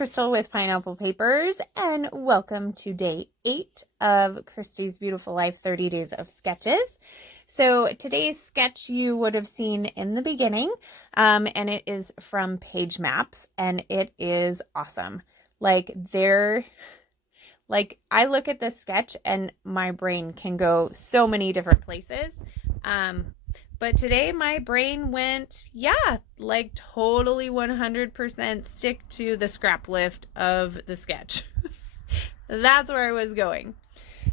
Crystal with Pineapple Papers, and welcome to day 8 of Christy's Beautiful Life 30 Days of Sketches. So today's sketch you would have seen in the beginning, and it is from Page Maps, and it is awesome. I look at this sketch and my brain can go so many different places. But today my brain went, totally 100% stick to the scrap lift of the sketch. That's where I was going.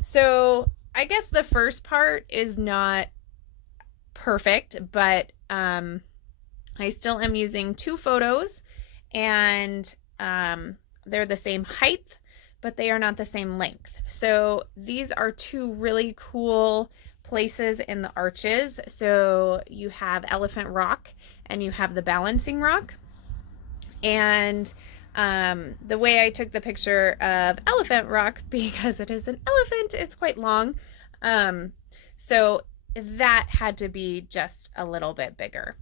So I guess the first part is not perfect, but I still am using 2 photos, and they're the same height, but they are not the same length. So these are 2 really cool places in the arches. So you have Elephant Rock and you have the Balancing Rock. And the way I took the picture of Elephant Rock, because it is an elephant, it's quite long. So that had to be just a little bit bigger.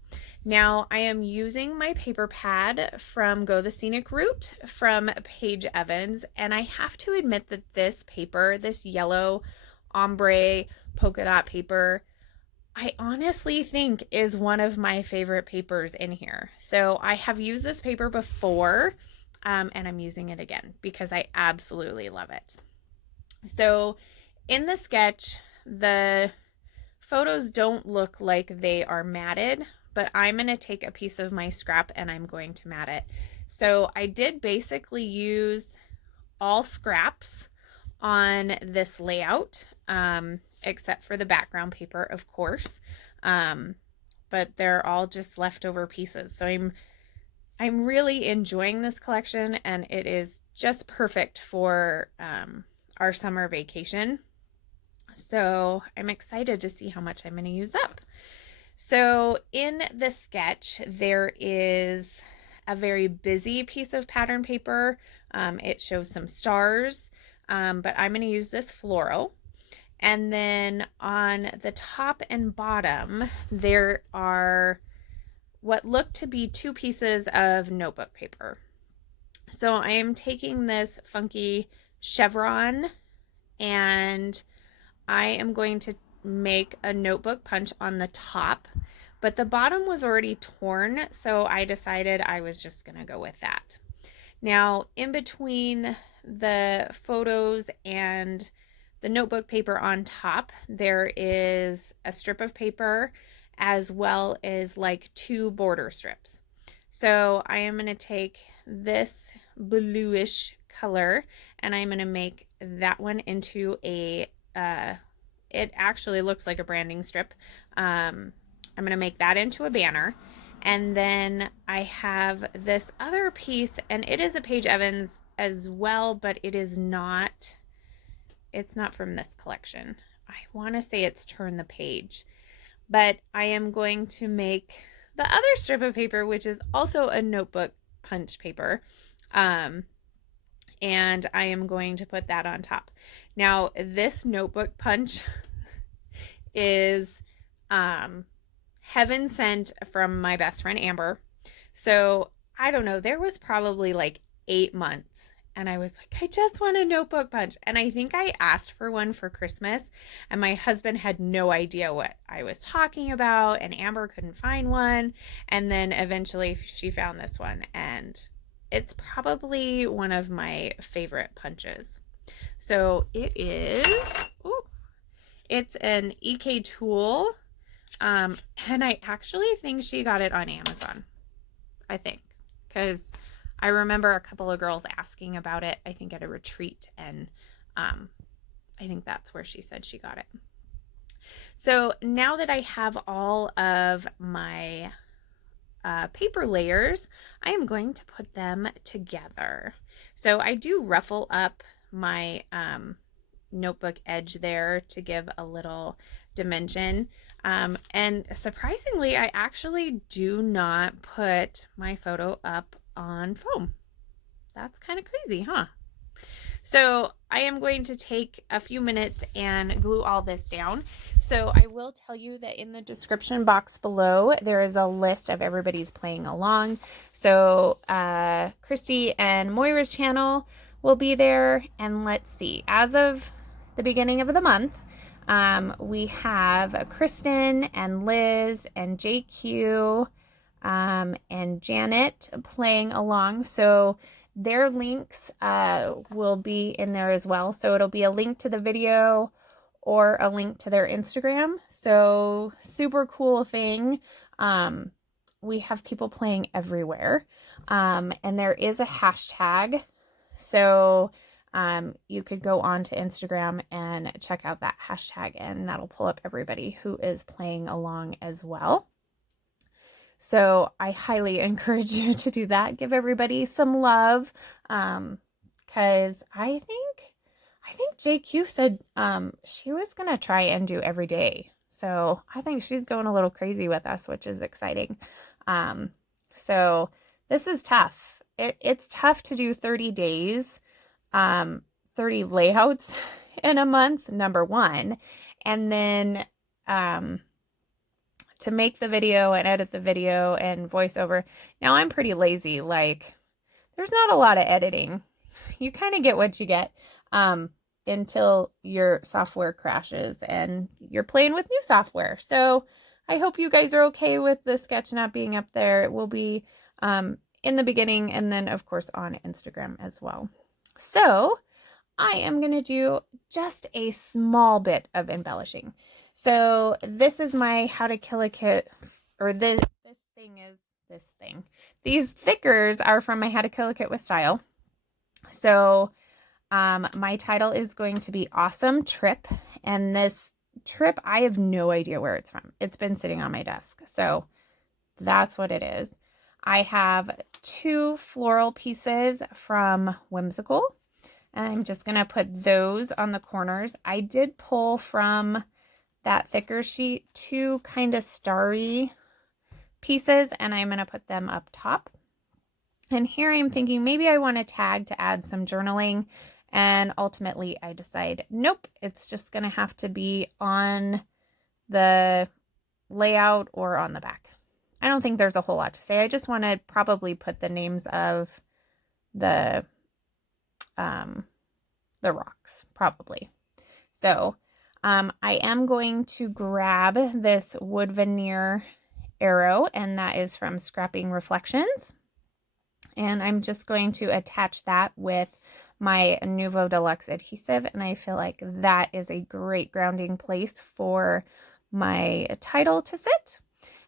Now I am using my paper pad from Go the Scenic Route from Paige Evans, and I have to admit that this paper, this yellow ombre polka dot paper, I honestly think is one of my favorite papers in here. So I have used this paper before, and I'm using it again because I absolutely love it. So in the sketch, the photos don't look like they are matted, but I'm going to take a piece of my scrap and I'm going to mat it. So I did basically use all scraps on this layout, except for the background paper, of course. But they're all just leftover pieces. So I'm really enjoying this collection, and it is just perfect for our summer vacation. So I'm excited to see how much I'm going to use up. So in the sketch, there is a very busy piece of pattern paper. It shows some stars, but I'm going to use this floral. And then on the top and bottom, there are what look to be 2 pieces of notebook paper. So I am taking this funky chevron, and I am going to make a notebook punch on the top, but the bottom was already torn, so I decided I was just going to go with that. Now, in between the photos and the notebook paper on top, there is a strip of paper as well as like 2 border strips. So I am going to take this bluish color and I'm going to make that one into a, it actually looks like a branding strip. I'm going to make that into a banner. And then I have this other piece, and it is a Paige Evans as well, but it's not from this collection. I want to say it's Turn the Page, but I am going to make the other strip of paper, which is also a notebook punch paper, and I am going to put that on top. Now this notebook punch is heaven sent from my best friend Amber. So I don't know, there was probably like 8 months and I was like, I just want a notebook punch. And I think I asked for one for Christmas, and my husband had no idea what I was talking about, and Amber couldn't find one. And then eventually she found this one, and it's probably one of my favorite punches. So it is, it's an EK Tool. And I actually think she got it on Amazon, I think, because I remember a couple of girls asking about it, I think at a retreat, and I think that's where she said she got it. So now that I have all of my paper layers, I am going to put them together. So I do ruffle up my notebook edge there to give a little dimension. And surprisingly, I actually do not put my photo up on foam. That's kind of crazy, huh? So I am going to take a few minutes and glue all this down. So I will tell you that in the description box below, there is a list of everybody's playing along. So Christy and Moira's channel will be there. And let's see, as of the beginning of the month, we have Kristin and Liz and JQ and Janet playing along. So their links will be in there as well. So it'll be a link to the video or a link to their Instagram. So super cool thing. We have people playing everywhere. And there is a hashtag. So you could go on to Instagram and check out that hashtag, and that'll pull up everybody who is playing along as well. So I highly encourage you to do that. Give everybody some love. Cause I think JQ said, she was going to try and do every day. So I think she's going a little crazy with us, which is exciting. So this is tough. It's tough to do 30 days, 30 layouts in a month, number one. And then, to make the video and edit the video and voiceover. Now I'm pretty lazy. Like, there's not a lot of editing. You kind of get what you get until your software crashes and you're playing with new software. So I hope you guys are okay with the sketch not being up there. It will be in the beginning and then, of course, on Instagram as well. So I am going to do just a small bit of embellishing. So this is my How to Kill a Kit, or this thing is this thing. These thickers are from my How to Kill a Kit with Style. So my title is going to be Awesome Trip. And this trip, I have no idea where it's from. It's been sitting on my desk. So that's what it is. I have 2 floral pieces from Whimsical. And I'm just going to put those on the corners. I did pull from that thicker sheet 2 kind of starry pieces, and I'm going to put them up top. And here I'm thinking maybe I want a tag to add some journaling, and ultimately I decide, nope, it's just going to have to be on the layout or on the back. I don't think there's a whole lot to say. I just want to probably put the names of the rocks, probably. So I am going to grab this wood veneer arrow, and that is from Scrapping Reflections. And I'm just going to attach that with my Nuvo Deluxe adhesive, and I feel like that is a great grounding place for my title to sit.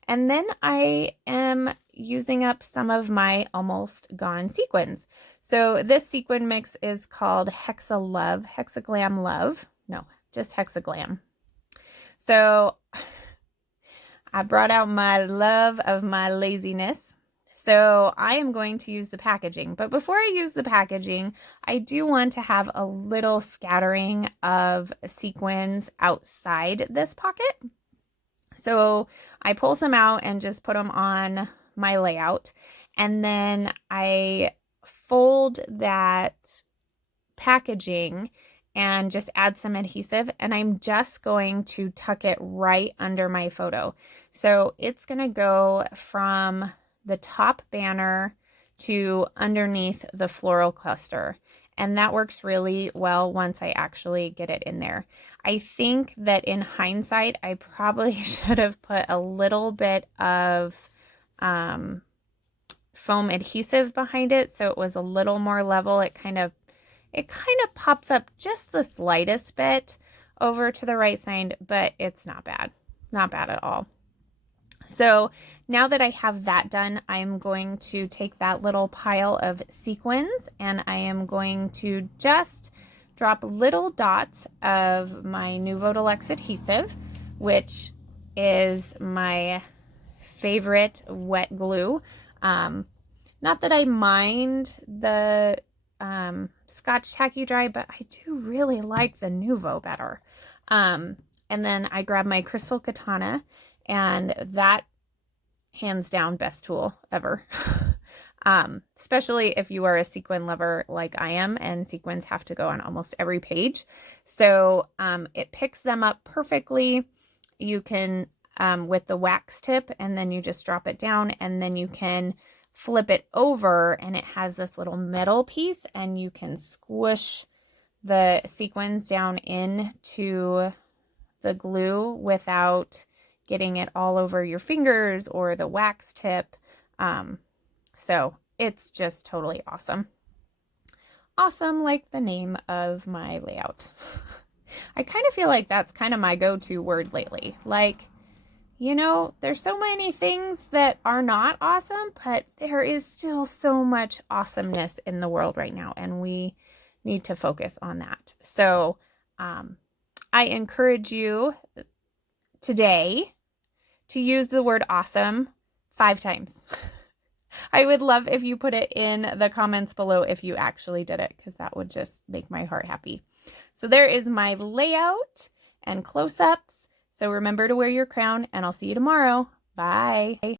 And then I am using up some of my Almost Gone sequins. So this sequin mix is called Hexaglam Love. No, just Hexaglam. So I brought out my love of my laziness. So I am going to use the packaging. But before I use the packaging, I do want to have a little scattering of sequins outside this pocket. So I pull some out and just put them on my layout. And then I fold that packaging and just add some adhesive. And I'm just going to tuck it right under my photo. So it's going to go from the top banner to underneath the floral cluster. And that works really well once I actually get it in there. I think that in hindsight, I probably should have put a little bit of foam adhesive behind it so it was a little more level. It kind of pops up just the slightest bit over to the right side, but it's not bad. Not bad at all. So now that I have that done, I'm going to take that little pile of sequins and I am going to just drop little dots of my Nuvo Deluxe adhesive, which is my favorite wet glue. Not that I mind the Scotch Tacky Dry, but I do really like the Nuvo better. And then I grab my Crystal Katana, and that hands down best tool ever. especially if you are a sequin lover like I am, and sequins have to go on almost every page. So it picks them up perfectly. You can, with the wax tip, and then you just drop it down, and then you can flip it over, and it has this little metal piece, and you can squish the sequins down into the glue without getting it all over your fingers or the wax tip. So it's just totally awesome. Awesome, like the name of my layout. I kind of feel like that's kind of my go-to word lately. Like, you know, there's so many things that are not awesome, but there is still so much awesomeness in the world right now, and we need to focus on that. So I encourage you today to use the word awesome 5 times. I would love if you put it in the comments below if you actually did it, because that would just make my heart happy. So there is my layout and close-ups. So remember to wear your crown, and I'll see you tomorrow. Bye.